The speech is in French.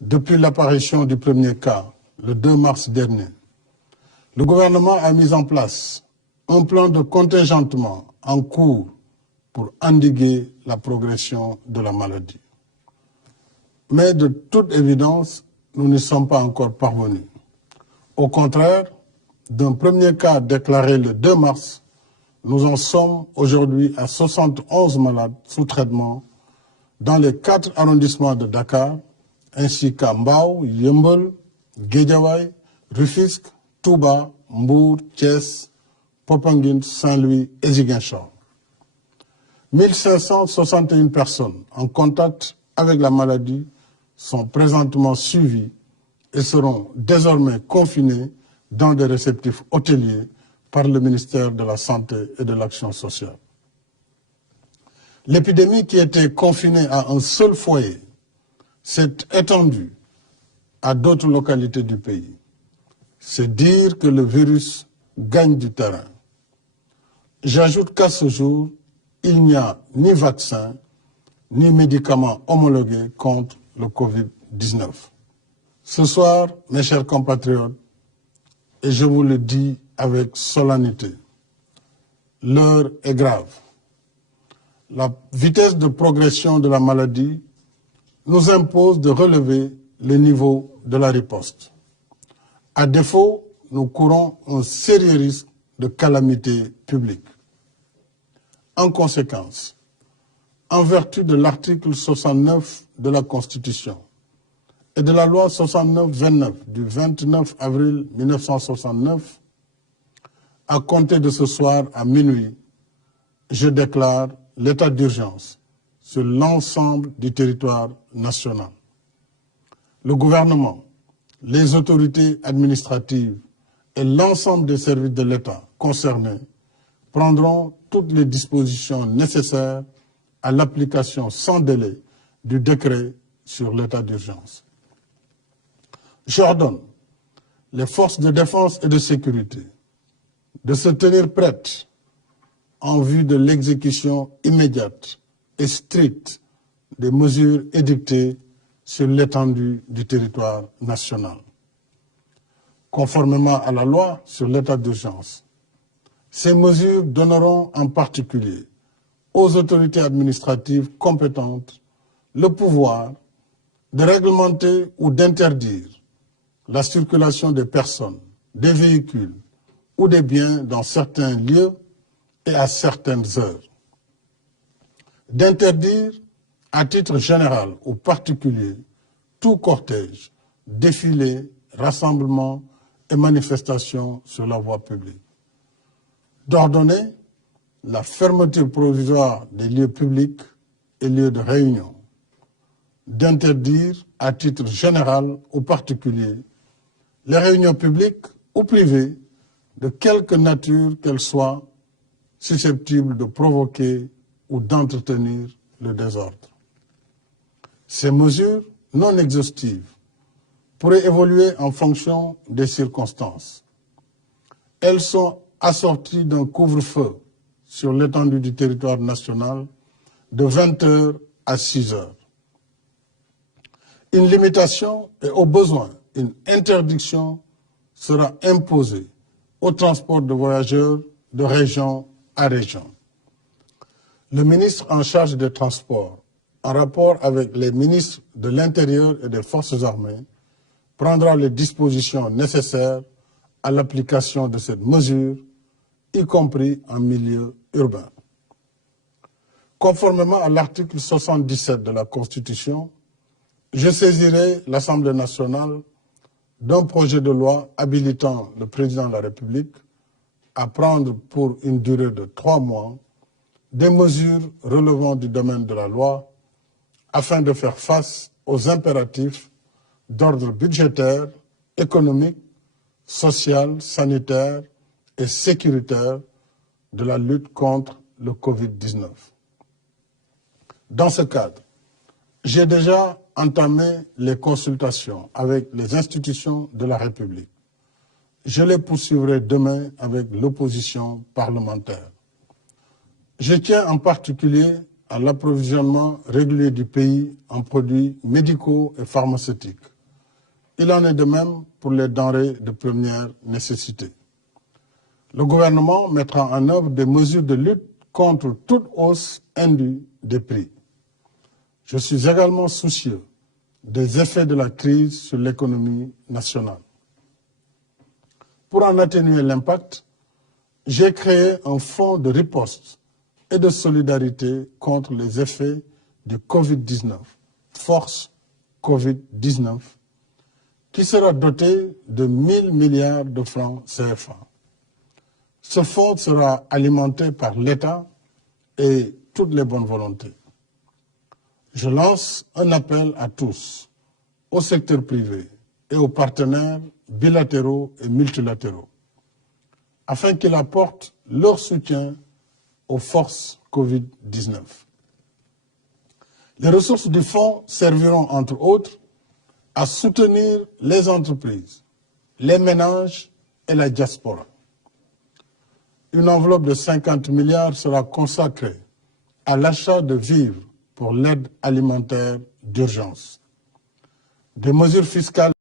Depuis l'apparition du premier cas, le 2 mars dernier, le gouvernement a mis en place un plan de contingentement en cours pour endiguer la progression de la maladie. Mais de toute évidence, nous n'y sommes pas encore parvenus. Au contraire, d'un premier cas déclaré le 2 mars, nous en sommes aujourd'hui à 71 malades sous traitement dans les 4 arrondissements de Dakar, ainsi qu'à Mbao, Yeumbeul, Guédiawaye, Rufisque, Touba, Mbour, Thiès, Popenguine, Saint-Louis et Ziguinchor. 1561 personnes en contact avec la maladie sont présentement suivies et seront désormais confinées dans des réceptifs hôteliers par le ministère de la Santé et de l'Action sociale. L'épidémie qui était confinée à un seul foyer s'est étendue à d'autres localités du pays. C'est dire que le virus gagne du terrain. J'ajoute qu'à ce jour, il n'y a ni vaccin, ni médicaments homologués contre le Covid-19. Ce soir, mes chers compatriotes, et je vous le dis avec solennité, l'heure est grave. La vitesse de progression de la maladie nous impose de relever le niveau de la riposte. À défaut, nous courons un sérieux risque de calamité publique. En conséquence, en vertu de l'article 69 de la Constitution et de la loi 69-29 du 29 avril 1969, à compter de ce soir à minuit, je déclare l'état d'urgence sur l'ensemble du territoire national. Le gouvernement, les autorités administratives et l'ensemble des services de l'État concernés prendront toutes les dispositions nécessaires à l'application sans délai du décret sur l'état d'urgence. J'ordonne les forces de défense et de sécurité de se tenir prêtes en vue de l'exécution immédiate et stricte des mesures édictées sur l'étendue du territoire national. Conformément à la loi sur l'état d'urgence, ces mesures donneront en particulier aux autorités administratives compétentes le pouvoir de réglementer ou d'interdire la circulation des personnes, des véhicules ou des biens dans certains lieux et à certaines heures. D'interdire à titre général ou particulier tout cortège, défilé, rassemblement et manifestation sur la voie publique. D'ordonner la fermeture provisoire des lieux publics et lieux de réunion. D'interdire à titre général ou particulier les réunions publiques ou privées de quelque nature qu'elles soient susceptibles de provoquer ou d'entretenir le désordre. Ces mesures non exhaustives pourraient évoluer en fonction des circonstances. Elles sont assorties d'un couvre-feu sur l'étendue du territoire national de 20 h à 6 h. Une limitation et au besoin une interdiction sera imposée au transport de voyageurs de région à région. Le ministre en charge des Transports, en rapport avec les ministres de l'Intérieur et des Forces armées, prendra les dispositions nécessaires à l'application de cette mesure, y compris en milieu urbain. Conformément à l'article 77 de la Constitution, je saisirai l'Assemblée nationale d'un projet de loi habilitant le président de la République à prendre pour une durée de 3 mois des mesures relevant du domaine de la loi afin de faire face aux impératifs d'ordre budgétaire, économique, social, sanitaire et sécuritaire de la lutte contre le Covid-19. Dans ce cadre, j'ai déjà entamé les consultations avec les institutions de la République. Je les poursuivrai demain avec l'opposition parlementaire. Je tiens en particulier à l'approvisionnement régulier du pays en produits médicaux et pharmaceutiques. Il en est de même pour les denrées de première nécessité. Le gouvernement mettra en œuvre des mesures de lutte contre toute hausse indue des prix. Je suis également soucieux des effets de la crise sur l'économie nationale. Pour en atténuer l'impact, j'ai créé un fonds de riposte et de solidarité contre les effets du Covid-19, Force Covid-19, qui sera doté de 1 000 milliards de francs CFA. Ce fonds sera alimenté par l'État et toutes les bonnes volontés. Je lance un appel à tous, au secteur privé et aux partenaires bilatéraux et multilatéraux, afin qu'ils apportent leur soutien aux forces Covid-19. Les ressources du fonds serviront, entre autres, à soutenir les entreprises, les ménages et la diaspora. Une enveloppe de 50 milliards sera consacrée à l'achat de vivres pour l'aide alimentaire d'urgence. Des mesures fiscales